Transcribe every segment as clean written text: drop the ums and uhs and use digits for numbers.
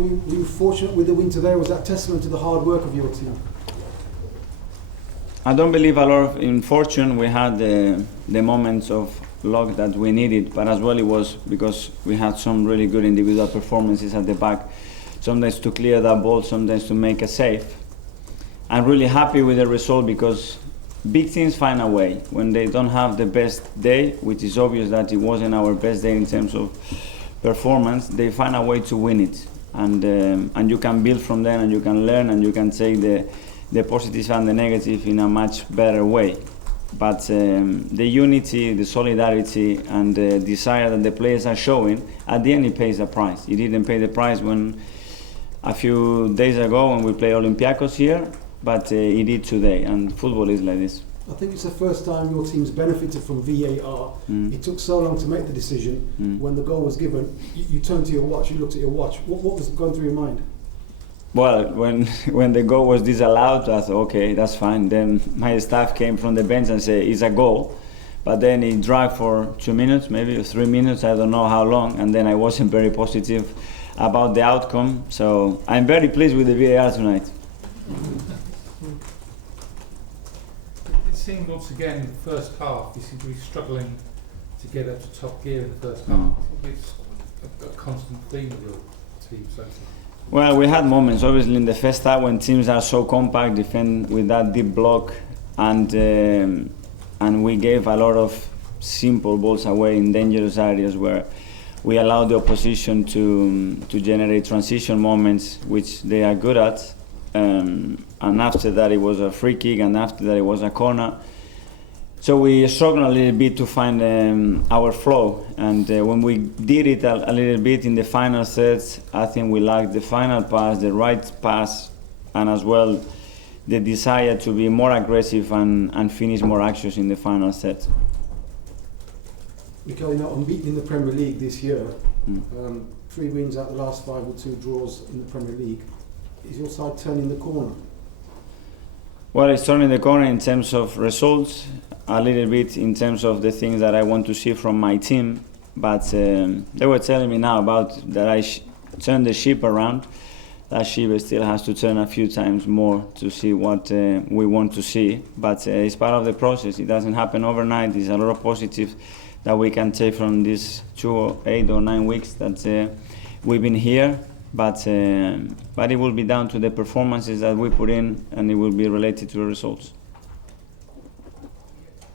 Mikel, were you fortunate with the win today, or was that testament to the hard work of your team? I don't believe a lot in fortune. We had the moments of luck that we needed, but as well it was because we had some really good individual performances at the back. Sometimes to clear that ball, sometimes to make a save. I'm really happy with the result because big teams find a way. When they don't have the best day, which is obvious that it wasn't our best day in terms of performance, they find a way to win it. And you can build from there, and you can learn, and you can take the positive and the negative in a much better way. But the unity, the solidarity, and the desire that the players are showing, at the end it pays the price. It didn't pay the price when a few days ago when we played Olympiacos here, but it did today, and football is like this. I think it's the first time your team's benefited from VAR. It took so long to make the decision. When the goal was given, you turned to your watch, you looked at your watch. What was going through your mind? Well, when the goal was disallowed, I thought, okay, that's fine. Then my staff came from the bench and said, it's a goal. But then it dragged for 2 minutes, maybe 3 minutes, I don't know how long, and then I wasn't very positive about the outcome. So I'm very pleased with the VAR tonight. It seemed once again in the first half, you seem to be struggling to get up to top gear in the first half. It's a constant theme of your team so far. Well, we had moments, obviously, in the first half when teams are so compact, defend with that deep block, and we gave a lot of simple balls away in dangerous areas where we allowed the opposition to generate transition moments, which they are good at. And after that, it was a free kick, and after that, it was a corner. So we struggled a little bit to find our flow, and when we did it a little bit in the final sets, I think we lacked the final pass, the right pass, and as well the desire to be more aggressive and finish more actions in the final set. Mikel, you're not unbeaten in the Premier League this year. 3 wins out of the last 5 with 2 draws in the Premier League. Is your side turning the corner? Well, it's turning the corner in terms of results, a little bit in terms of the things that I want to see from my team. But they were telling me now about that I turned the ship around. That ship still has to turn a few times more to see what we want to see. But it's part of the process. It doesn't happen overnight. There's a lot of positive that we can take from these 2 or 8 or 9 weeks that we've been here. But it will be down to the performances that we put in, and it will be related to the results.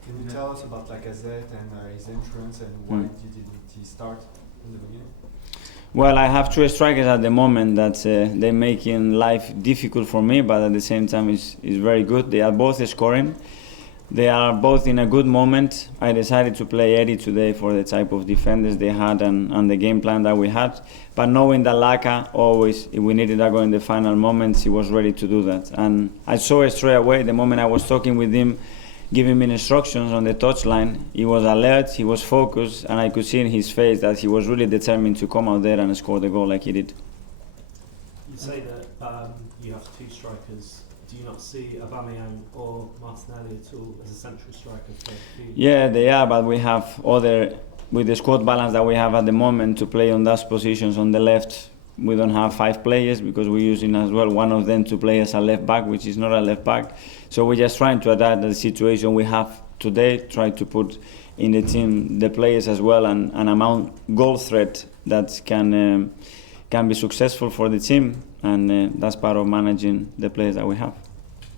Can you tell us about Lacazette and his entrance, and why didn't he start in the beginning? Well, I have 2 strikers at the moment that they're making life difficult for me, but at the same time is very good. They are both scoring. They are both in a good moment. I decided to play Eddie today for the type of defenders they had and the game plan that we had. But knowing that Laka always, if we needed that goal in the final moments, he was ready to do that. And I saw it straight away. The moment I was talking with him, giving me instructions on the touchline, he was alert, he was focused, and I could see in his face that he was really determined to come out there and score the goal like he did. You say that you have 2 strikers. Do you not see Aubameyang or Martinelli at all as a central striker for you? Yeah, they are, but we have other, with the squad balance that we have at the moment to play on those positions on the left, we don't have 5 players because we're using as well one of them to play as a left back, which is not a left back. So we're just trying to adapt the situation we have today, try to put in the team the players as well and an amount goal threat that can be successful for the team, and that's part of managing the players that we have.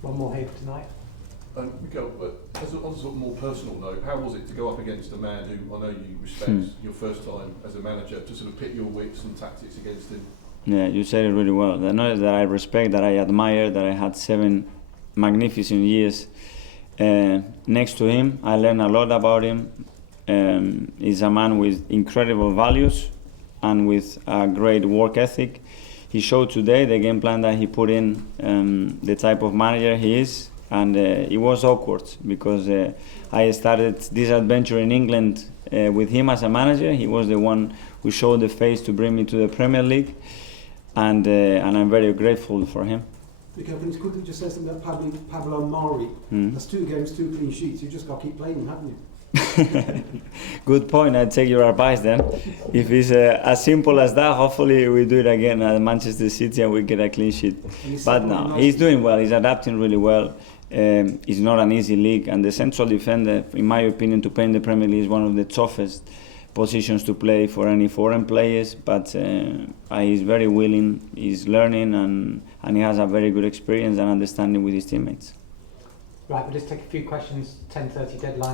One more here tonight. Mikel, on a sort of more personal note, how was it to go up against a man who I know you respect, your first time as a manager, to sort of pit your wits and tactics against him? Yeah, you said it really well. I know that I respect, that I admire, that I had 7 magnificent years next to him. I learned a lot about him. He's a man with incredible values and with a great work ethic. He showed today the game plan that he put in, the type of manager he is, and it was awkward because I started this adventure in England with him as a manager. He was the one who showed the face to bring me to the Premier League, and I'm very grateful for him. Mikel, can you quickly just say something about Pablo Mari? That's 2 games, 2 clean sheets. You've just got to keep playing him, haven't you? Good point. I take your advice then. If it's as simple as that, hopefully we do it again at Manchester City and we get a clean sheet. But no, he's doing well. He's adapting really well. It's not an easy league, and the central defender, in my opinion, to play in the Premier League is one of the toughest positions to play for any foreign players. But he's very willing. He's learning, and he has a very good experience and understanding with his teammates. Right, we'll just take a few questions. 10:30 deadline.